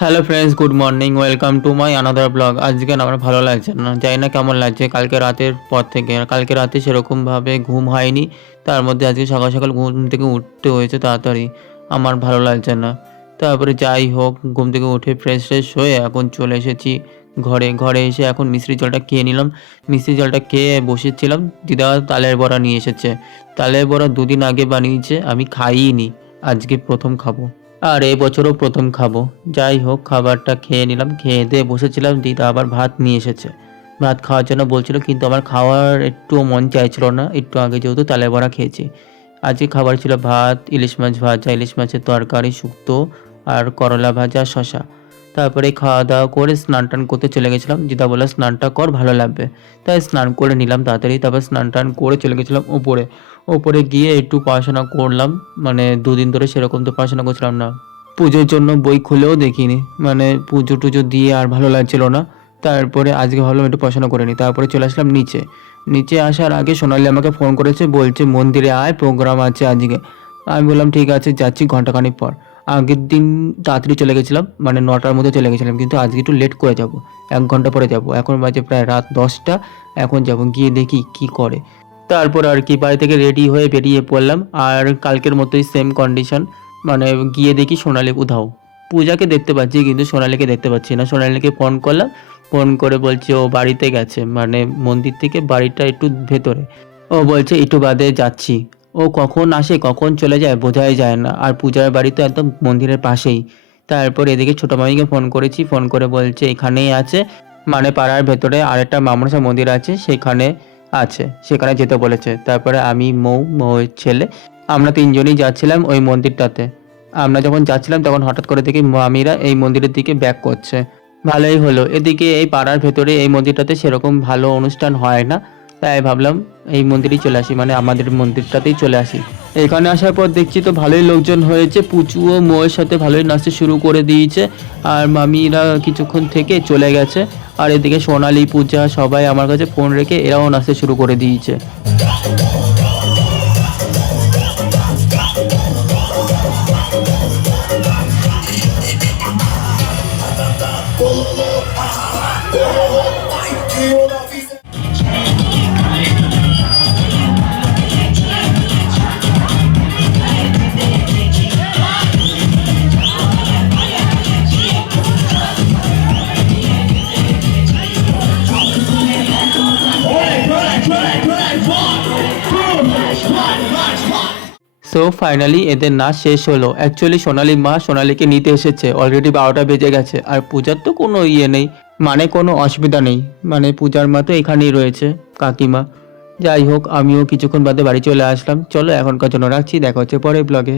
Hello friends, good morning. Welcome to my another blog. আজকে না আমার ভালো লাগছে না, জানি না কেমন লাগছে। কালকে রাতের পর থেকে কালকে রাতে সেরকমভাবে ঘুম হয়নি, তার মধ্যে আজকে সকাল সকাল ঘুম থেকে উঠতে হয়েছে তাড়াতাড়ি। আমার ভালো লাগছে না। তারপরে যাই হোক, ঘুম থেকে উঠে ফ্রেশ ফ্রেশ হয়ে এখন চলে এসেছি ঘরে। ঘরে এসে এখন মিষ্টির জলটা খেয়ে নিলাম। মিষ্টির জলটা খেয়ে বসেছিলাম, দিদা তালের বড়া নিয়ে এসেছে। তালের বড়া দুদিন আগে বানিয়েছে, আমি খাইনি, আজকে প্রথম খাবো। আর এই বছরও প্রথম খাবো। যাই হোক, খাবারটা খেয়ে নিলাম, খেয়ে দিয়ে বসেছিলাম, দিদা আবার ভাত নিয়ে এসেছে। ভাত খাওয়ার জন্য বলছিল, কিন্তু আমার খাওয়ার একটুও মন চাইছিল না, একটু আগে যেহেতু তালে বড়া খেয়েছি। আজকে খাবার ছিল ভাত, ইলিশ মাছ ভাজা, ইলিশ মাছের তরকারি, শুক্তো আর করলা ভাজা, শশা। তারপরে খাওয়া দাওয়া করে স্নান টান করতে চলে গেছিলাম। দিদা বললো স্নানটা কর, ভালো লাগবে। তাই স্নান করে নিলাম তাড়াতাড়ি। তারপর স্নান টান করে চলে গেছিলাম ওপরে। ওপরে গিয়ে একটু পড়াশোনা করলাম। মানে দুদিন ধরে সেরকম তো পড়াশোনা করছিলাম না। পুজোর জন্য বই খুলেও দেখিনি, মানে পুজো টুজো দিয়ে আর ভালো লাগছিল না। তারপরে আজকে ভাবলাম একটু পড়াশোনা করে নিই। তারপরে চলে আসলাম নিচে। নিচে আসার আগে সোনালি আমাকে ফোন করেছে, বলছে মন্দিরে আয়, প্রোগ্রাম আছে আজকে। আমি বললাম ঠিক আছে, যাচ্ছি ঘন্টাখানিক পর। আগের দিন তাড়াতাড়ি চলে গেছিলাম, মানে 9টার মধ্যে চলে গেছিলাম, কিন্তু আজকে একটু লেট করে যাব, 1 ঘন্টা পরে যাব। এখন বাজে প্রায় রাত 10টা। এখন যাব, গিয়ে দেখি কি করে। তারপর আর কি বাড়ি থেকে রেডি হয়ে বেরিয়ে পড়লাম। আর কালকের মতোই সেম কন্ডিশন, মানে গিয়ে দেখি সোনালি উধাও। পূজাকে দেখতে পাচ্ছি কিন্তু সোনালিকে দেখতে পাচ্ছি না। সোনালিকে ফোন করলাম, ফোন করে বলছে ও বাড়িতে গেছে, মানে মন্দির থেকে বাড়িটা একটু ভেতরে। ও বলছে একটু বাদে যাচ্ছি। ও কখন আসে কখন চলে যায় বোঝাই যায় না। আর পূজার বাড়ি তো একদম মন্দিরের পাশেই। তারপর এদিকে ছোটো মামিকে ফোন করেছি, ফোন করে বলছে এখানেই আছে, মানে পাড়ার ভেতরে আরেকটা মামনসা মন্দির আছে, সেখানে আছে, সেখানে যেতে বলেছে। তারপরে আমি, মৌয়ের ছেলে, আমরা তিনজনই যাচ্ছিলাম ওই মন্দিরটাতে। আমরা যখন যাচ্ছিলাম তখন হঠাৎ করে দেখি মামিরা এই মন্দিরের দিকে ব্যাক করছে। ভালোই হলো, এদিকে এই পাড়ার ভেতরে এই মন্দিরটাতে সেরকম ভালো অনুষ্ঠান হয় না, তাই ভাবলাম এই মন্দিরেই চলে আসি, মানে আমাদের মন্দিরটাতেই চলে আসি। এখানে আসার পর দেখছি তো ভালোই লোকজন হয়েছে, পুচু ও মোয়ের সাথে ভালোই নাচতে শুরু করে দিয়েছে। আর মামিরা কিছুক্ষণ থেকে চলে গেছে। আর এদিকে সোনালি, পূজা সবাই আমার কাছে ফোন রেখে এরাও নাচতে শুরু করে দিয়েছে। সো ফাইনালি এদের নাচ শেষ হলো। অ্যাকচুয়ালি সোনালি মা সোনালিকে নিতে এসেছে, অলরেডি 12টা বেজে গেছে। আর পূজার তো কোনো নেই, মানে কোনো অসুবিধা নেই, মানে পূজার মা তো এখানেই রয়েছে, কাকিমা। যাই হোক, আমিও কিছুক্ষণ বাদে বাড়ি চলে আসলাম। চলো এখনকার জন্য রাখছি, দেখা হচ্ছে পরের ব্লগে।